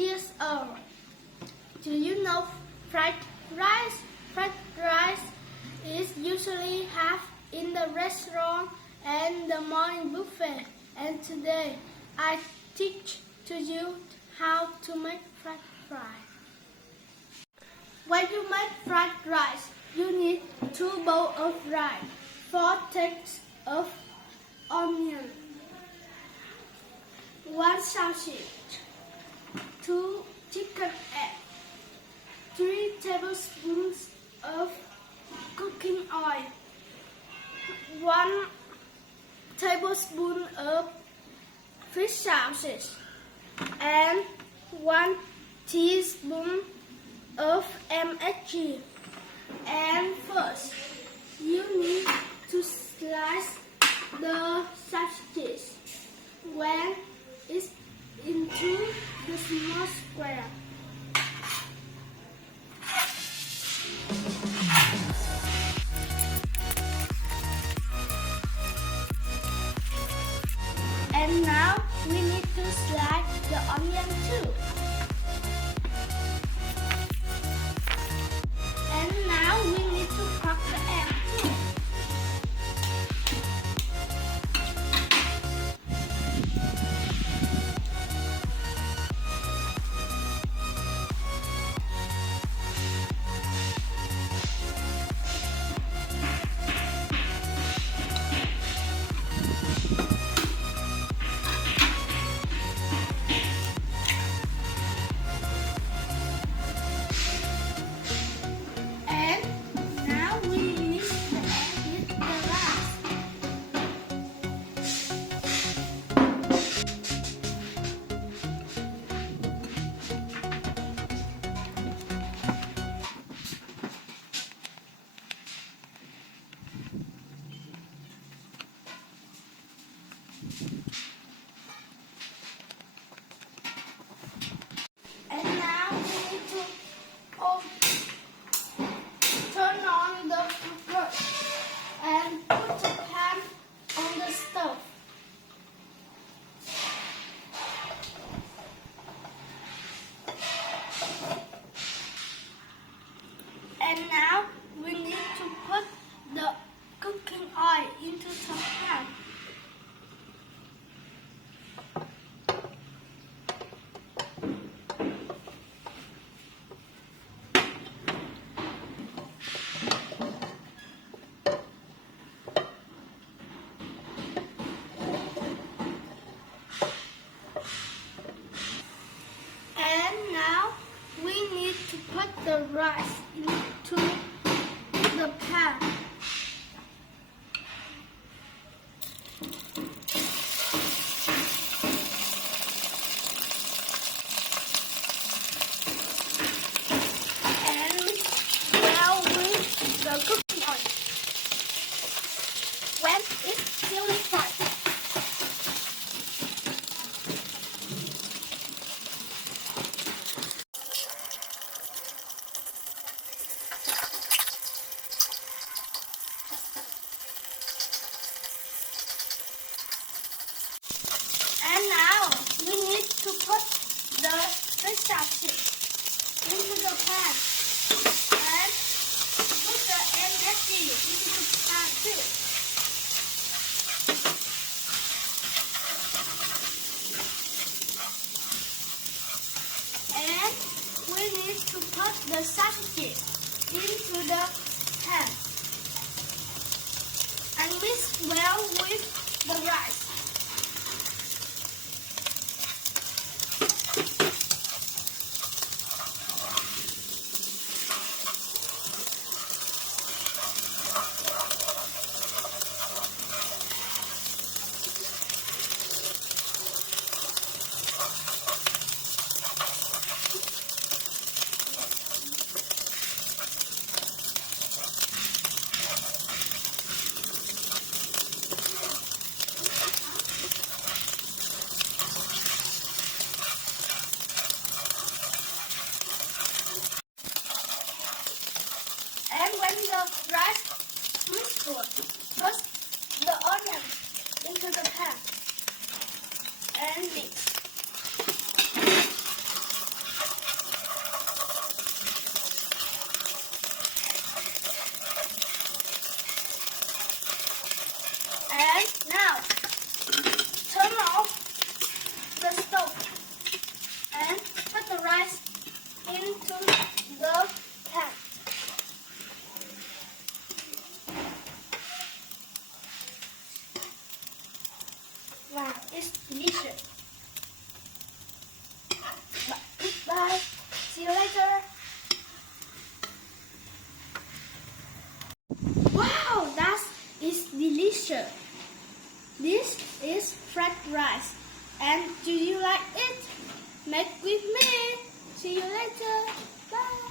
years old. Do you know fried rice? Fried rice is usually had in the restaurant and the morning buffet. And today I teach to you how to make fried rice. When you make fried rice, you need 2 bowls of rice, 4 tablespoons of onion, 1 sausage, 2 chicken eggs, 3 tablespoons of cooking oil, 1 tablespoon of fish sauces, and 1 teaspoon of MSG. And first, you need to slice the sausages when it's into the small square. And now we need to slice the onion too. And now we need to crack the egg too. Turn on the cooker and put the pan on the stove. And now we need to put the cooking oil into the pan. And now we need to put the rice into the pan. And well with the cooking oil. When it's still hot. And now we need to put the fish sauces into the pan and put the MSG into the pan too. And we need to put the sausages into the pan and mix well with the rice. And when the rice is good, put the onion into the pan and mix. is delicious. Bye. See you later. Wow, that is delicious. This is fried rice. And do you like it? Make with me. See you later. Bye.